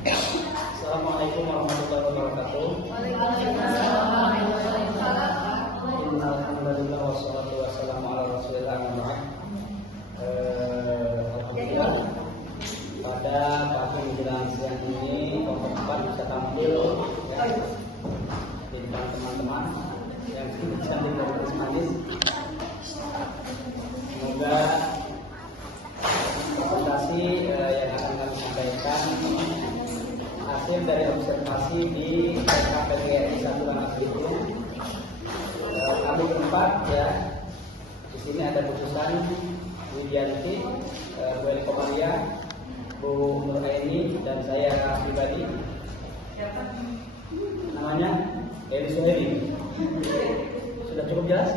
Assalamualaikum warahmatullahi wabarakatuh. Waalaikumsalam. Alhamdulillah wassalatu wassalamu ala rasulillah amma ba'd. Alhamdulillah pada pagi menjelang siang ini kelompok 4 bisa tampil ya, di depan teman-teman yang cantik dan manis. Semoga presentasi yang akan kami sampaikan hasil dari observasi di KPGRI 1 Langkat Bitung. Kami berempat ya. Di sini ada Bukusan Widianti, Bu Eli Komaria, Bu Nuraini, dan saya pribadi. Namanya Eli Suhedi. Sudah cukup jelas?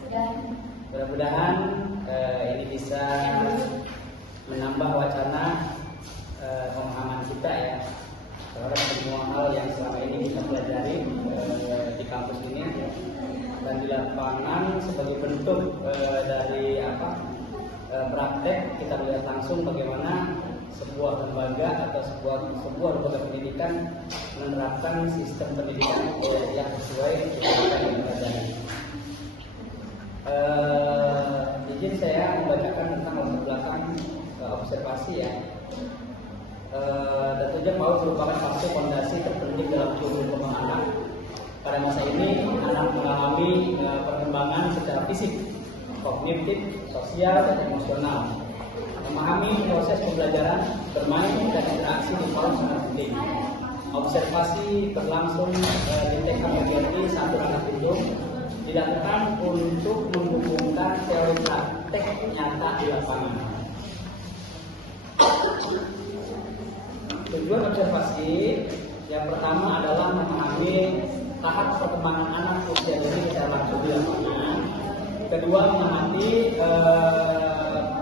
Sudah. Mudah-mudahan ini bisa menambah wacana pemahaman kita ya terhadap semua hal yang selama ini kita pelajari di kampus ini dan di lapangan sebagai bentuk dari praktek kita melihat langsung bagaimana sebuah lembaga atau sebuah lembaga pendidikan menerapkan sistem pendidikan yang sesuai dengan apa yang kita pelajari. Izin saya membacakan tentang latar belakang observasi ya. Dan tentunya PAUD merupakan fase fondasi terpenting dalam tumbuh kembang anak. Pada masa ini anak mengalami perkembangan secara fisik, kognitif, sosial, dan emosional. Memahami proses pembelajaran, bermain, dan interaksi di PAUD sangat penting. Observasi berlangsung di TK PGRI 1 Langkat Bitung dilakukan untuk menghubungkan teori praktek nyata di lapangan. Tujuan observasi yang pertama adalah memahami tahap perkembangan anak usia dini secara langsung di lapangan. Kedua, mengamati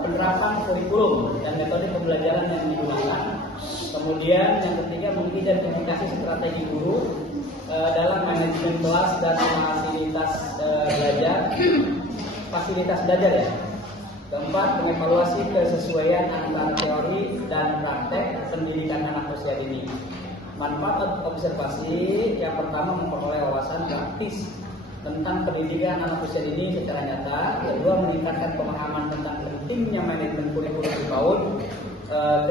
penerapan kurikulum dan metode pembelajaran yang digunakan. Kemudian yang ketiga, mengidentifikasi strategi guru dalam manajemen kelas dan fasilitas belajar ya. Keempat, mengevaluasi kesesuaian antara teori dan praktek pendidikan anak usia dini. Manfaat observasi yang pertama, memperoleh wawasan praktis tentang pendidikan anak usia dini secara nyata. Kedua, meningkatkan pemahaman tentang pentingnya manajemen kurikulum di PAUD.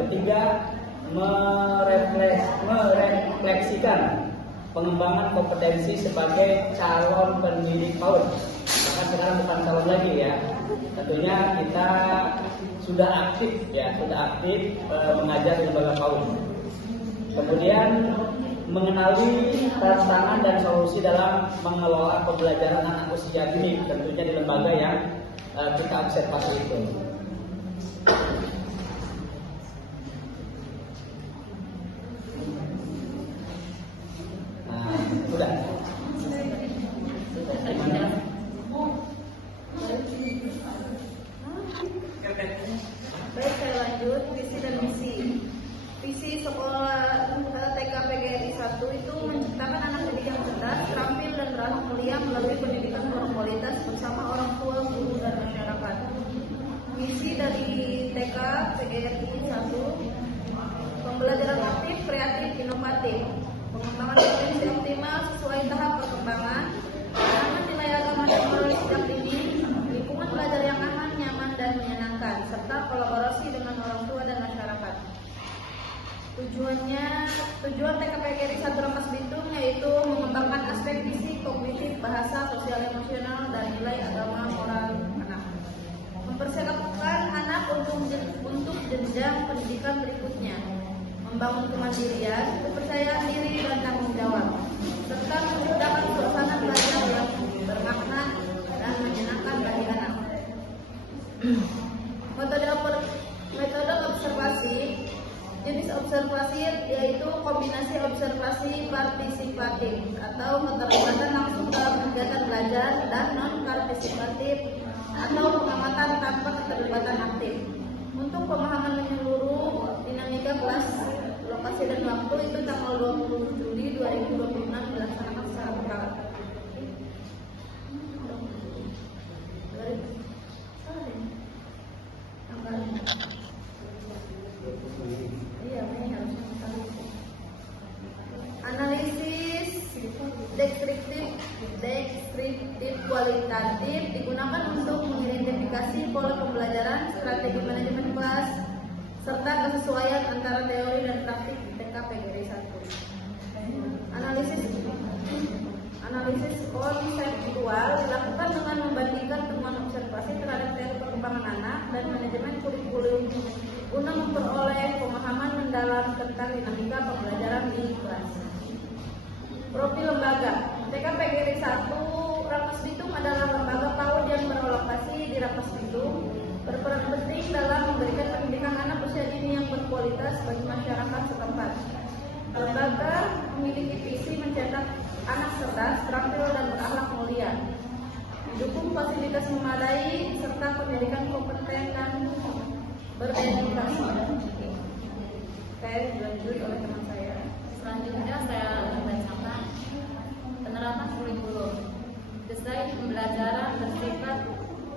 Ketiga, merefleksikan pengembangan kompetensi sebagai calon pendidik PAUD. Bahkan sekarang bukan calon lagi ya. Tentunya kita sudah aktif mengajar di lembaga PAUD. Kemudian mengenali tantangan dan solusi dalam mengelola pembelajaran anak usia dini, tentunya di lembaga yang kita observasi itu. Nah, sudah. Baik, saya lanjut visi dan misi. Visi sekolah TK PGRI 1 itu menciptakan anak didik yang cerdas, terampil dan berakhlak mulia melalui pendidikan berkualitas bersama orang tua, guru dan masyarakat. Misi dari TK PGRI 1: pembelajaran aktif, kreatif, inovatif, pengembangan potensi optimal sesuai tahap perkembangan, penanaman nilai agama dan moral sejak dini, lingkungan belajar yang aman, nyaman dan menyenangkan, serta kolaborasi dengan orang tua dan masyarakat. Tujuan TK PGRI 1 Langkat Bitung yaitu mengembangkan aspek fisik, kognitif, bahasa, sosial, emosional, dan nilai agama moral anak. Mempersiapkan anak untuk jenjang pendidikan berikutnya, membangun kemandirian, kepercayaan diri, dan tanggung jawab, serta menciptakan suasana belajar yang bermakna dan menyenangkan bagi anak. Metode observasi. Jenis observasi yaitu kombinasi observasi partisipatif atau keterlibatan langsung dalam kegiatan belajar dan non-partisipatif atau pengamatan tanpa keterlibatan aktif. Untuk pemahaman menyeluruh dinamika kelas, lokasi dan waktu itu tanggal 20 Juli 2026 dilaksanakan secara berkala. Iya, harusnya deskriptif kualitatif digunakan untuk mengidentifikasi pola pembelajaran, strategi manajemen kelas, serta kesesuaian antara teori dan praktik di TKPGRI 1. Analisis konseptual dilakukan dengan membandingkan temuan observasi terhadap teori perkembangan anak dan manajemen kurikulum guna memperoleh pemahaman mendalam tentang dinamika pembelajaran di kelas. Profil lembaga TKPGRI 1 Rangkas Bitung adalah lembaga PAUD yang berlokasi di Rangkas Bitung, berperan penting dalam memberikan pendidikan anak usia dini yang berkualitas bagi masyarakat setempat. Lembaga memiliki visi mencetak anak cerdas, terampil dan berakhlak mulia, didukung fasilitas memadai serta pendidikan kompeten dan berdedikasi. Saya dilanjut oleh teman saya. Selanjutnya saya membacakan penerapan kurikulum. Desain pembelajaran bersifat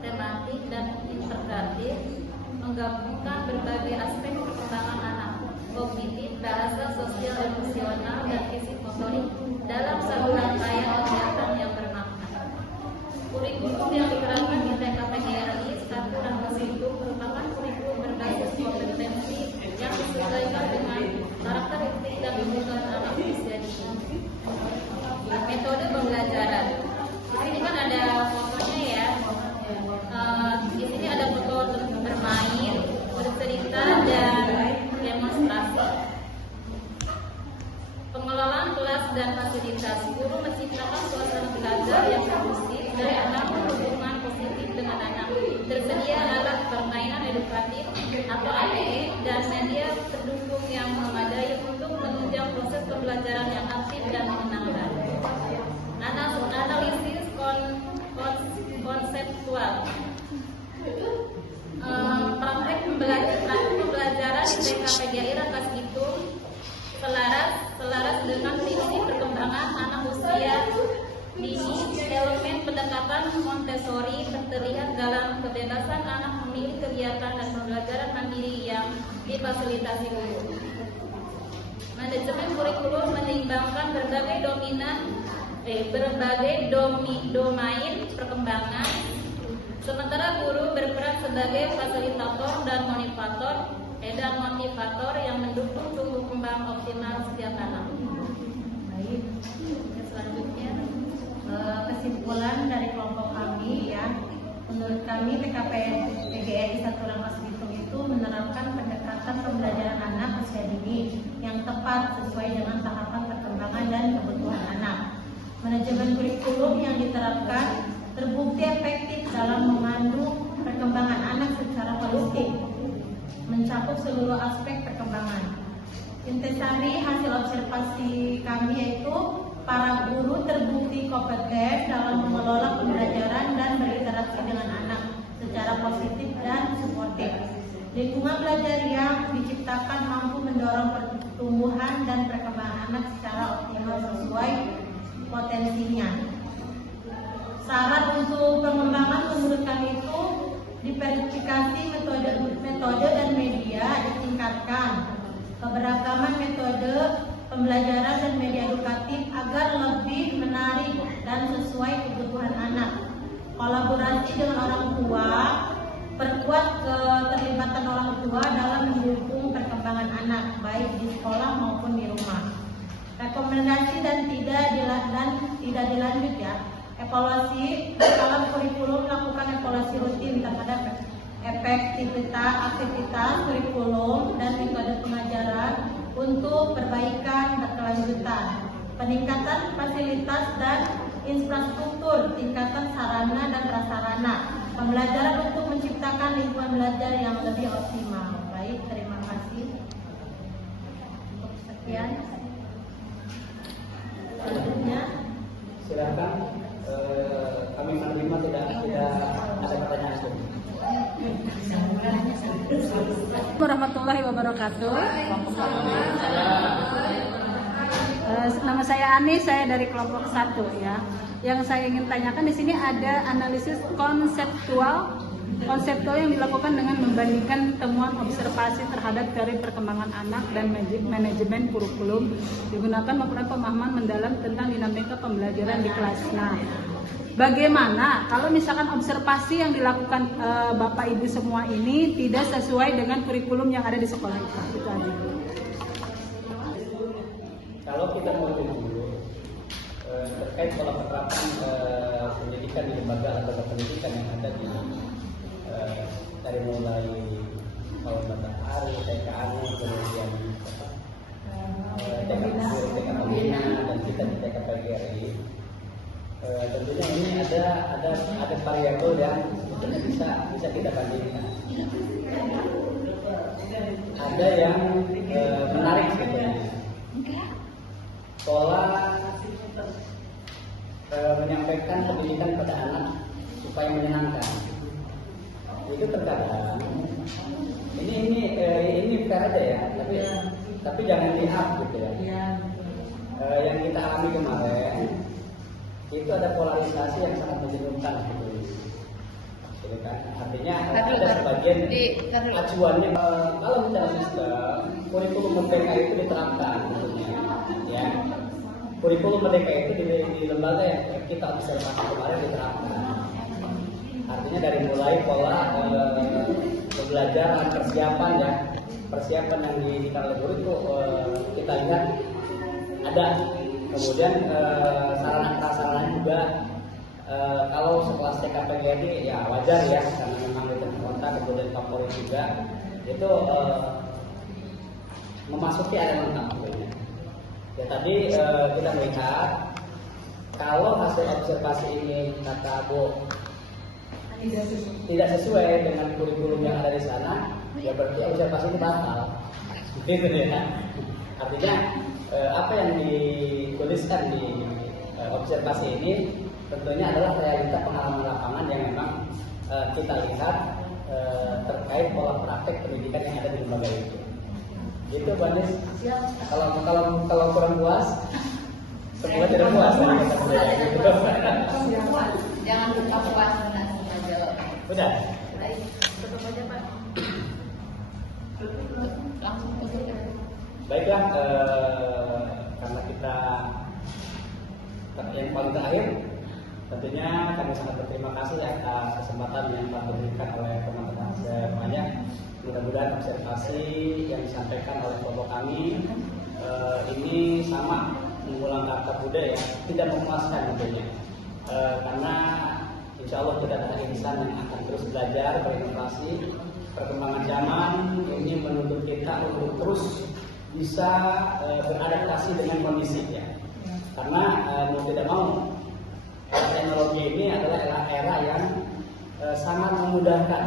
tematik dan integratif, menggabungkan berbagai aspek perkembangan anak, kognitif, bahasa, sosial, emosional, dan fisik motorik dalam satu rangkaian kegiatan yang bermakna. Kurikulum yang diterapkan di TKPGRI 1 Rangkas Bitung merupakan kurikulum berbasis kompetensi yang disesuaikan dengan karakteristik dan kebutuhan anak usia dini. Metode pembelajaran. Di sini kan ada fotonya ya. Di sini ada foto bermain, bercerita, dan demonstrasi. Pengelolaan kelas dan fasilitas. Guru menciptakan suasana belajar yang kondusif dan anak hubungan positif dengan anak. Tersedia alat permainan edukatif atau APE dan media pendukung yang memadai untuk menunjang proses pembelajaran yang aktif dan menyenangkan. Analisis konseptual. Praktek pembelajaran di TKPGRI Rangkas Bitung selaras dengan visi perkembangan anak usia dini. Elemen pendekatan Montessori terlihat dalam kebebasan anak memilih kegiatan dan pembelajaran mandiri yang difasilitasi guru. Manajemen kurikulum menyeimbangkan berbagai domain perkembangan, sementara guru berperan sebagai fasilitator dan motivator yang mendukung tumbuh kembang optimal setiap anak. Baik. Selanjutnya, kesimpulan dari kelompok kami ya, menurut kami TKPGRI 1 Rangkas Bitung itu menerapkan pendekatan pembelajaran anak usia dini yang tepat sesuai dengan tahapan perkembangan dan kebutuhan anak. Manajemen kurikulum yang diterapkan terbukti efektif dalam memandu perkembangan anak secara holistik, mencakup seluruh aspek perkembangan. Intisari hasil observasi kami yaitu para guru terbukti kompeten dalam mengelola pembelajaran dan berinteraksi dengan anak secara positif dan suportif. Lingkungan belajar yang diciptakan mampu mendorong pertumbuhan dan perkembangan anak secara optimal sesuai potensinya. Saran untuk pengembangan menurut kami itu diverifikasi metode dan media ditingkatkan, keberagaman metode pembelajaran dan media edukatif agar lebih menarik dan sesuai kebutuhan anak. Kolaborasi dengan orang tua, perkuat keterlibatan orang tua dalam mendukung perkembangan anak baik di sekolah maupun di rumah. Rekomendasi dan tidak dilanjut ya. Evaluasi dalam kurikulum, lakukan evaluasi rutin terhadap efektivitas aktivitas kurikulum dan metode pengajaran untuk perbaikan berkelanjutan. Peningkatan fasilitas dan infrastruktur, tingkatan sarana dan prasarana, pembelajaran untuk menciptakan lingkungan belajar yang lebih optimal. Baik, terima kasih. Cukup sekian. Selanjutnya Silakan, kami menerima tidak ada pertanyaan itu. Warahmatullahi wabarakatuh. Nama saya Ani, saya dari kelompok 1 ya. Yang saya ingin tanyakan di sini ada analisis konseptual Konseptual yang dilakukan dengan membandingkan temuan observasi terhadap teori perkembangan anak dan manajemen kurikulum digunakan memperoleh pemahaman mendalam tentang dinamika pembelajaran di kelas. Nah, bagaimana kalau misalkan observasi yang dilakukan Bapak Ibu semua ini tidak sesuai dengan kurikulum yang ada di sekolah itu? Itu aja. Kalau kita mau dulu terkait pola penerapan pendidikan di lembaga atau pendidikan yang ada di dari mulai kalau matahari, TKA, kemudian TK Pembina dan kita di TK PGRI, tentunya ini ada variabel yang bisa kita bandingkan. Ada yang menarik sebetulnya. Pola menyampaikan pendidikan pada anak supaya menyenangkan. Itu terkadang ini fair aja ya, tapi jangan di-up gitu ya. Yang kita alami kemarin itu ada polarisasi yang sangat menjenuhkan gitu. Gitu kan? Artinya ada sebagian acuannya kalau secara sistem kurikulum merdeka itu diterapkan tentunya ya. Kurikulum merdeka itu di lembaga yang kita observasi kemarin diterapkan. Artinya dari mulai pola pembelajaran, persiapan yang di guru itu kita lihat ada. Kemudian sarana juga kalau sekelas TK PGRI ya wajar ya karena memang itu kota, kemudian Kapolri juga itu memasuki area lengkap. Ya tadi kita melihat kalau hasil observasi ini kata Bu tidak sesuai dengan kurikulum yang ada di sana, ya berarti observasi itu batal. Gitu ya. Artinya apa yang dituliskan di observasi ini tentunya adalah realita pengalaman lapangan yang memang kita lihat terkait pola praktek pendidikan yang ada di lembaga itu. Gitu, Bu Anis. Kalau kurang puas, semua tidak puas. Jangan lupa puas. Udah. Tutup aja Pak. Langsung ke Baiklah, karena kita yang paling terakhir, tentunya kami sangat berterima kasih atas kesempatan yang telah diberikan oleh teman-teman semuanya. Mudah-mudahan observasi yang disampaikan oleh kelompok kami ini sama mengulang kata budaya, tidak memuaskan tentunya, karena insya Allah kita ada insan yang akan terus belajar, berinovasi. Perkembangan zaman ini menuntut kita untuk terus bisa beradaptasi dengan kondisi ya. Karena mau tidak mau teknologi ini adalah era yang sangat memudahkan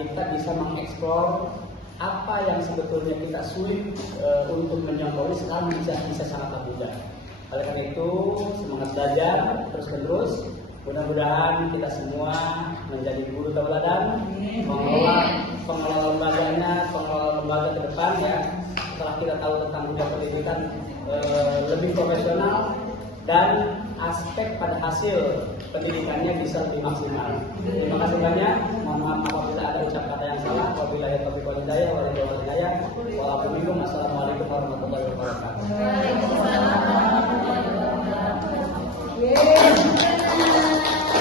kita bisa mengeksplor apa yang sebetulnya kita sulit untuk menjangkau sekarang bisa sangat mudah. Oleh karena itu semangat belajar terus-menerus. Mudah-mudahan kita semua menjadi guru tauladan, pengelola lembaganya, pengelola lembaga ke depan ya. Setelah kita tahu tentang budaya pendidikan lebih profesional dan aspek pada hasil pendidikannya bisa lebih maksimal. Terima kasih banyak. Mohon maaf apabila ada ucap kata yang salah. Wabillahi taufiq wal hidayah. Wassalamualaikum warahmatullahi wabarakatuh. Waalaikumsalam.